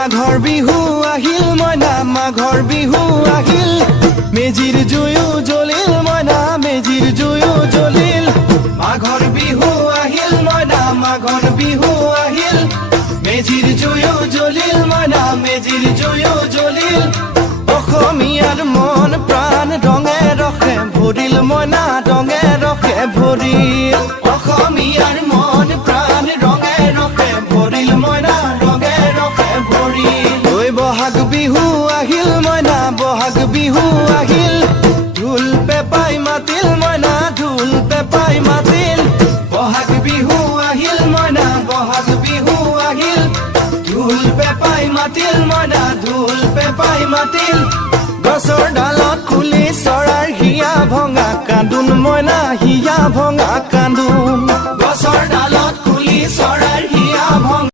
মাঘৰ বিহু আহিল মইনা মাঘৰ বিহু আহিল মেজিৰ জুয়ো জ্বলিল মইনা মেজিৰ জুয়ো জ্বলিল মাঘৰ বিহু আহিল মইনা মাঘৰ বিহু আহিল মেজিৰ জুয়ো জ্বলিল মইনা মেজিৰ জুয়ো জ্বলিল অসমীয়াৰ মন প্ৰাণ ৰঙে ৰসে ভৰিল মইনা ৰঙে ৰসে ভৰিল অসমীয়াৰ মন প্ৰাণ ৰঙে ৰসে ভৰিল মইনা ৰঙে ৰসে ভৰিল ঐ বহাগ বিহু আহিল মইনা বহাগ বিহু আহিল ঢোল পেপাই মাতিল মইনা ঢোল পেপাই মাতিল বহাগ বিহু আহিল মইনা বহাগ বিহু আহিল ঢোল পেপাই মাতিল মইনা ঢোল পেপাই মাতিল গছৰ ডালত খুলি চৰাৰ হিয়া ভঙা কান্দোন মইনা হিয়া ভঙা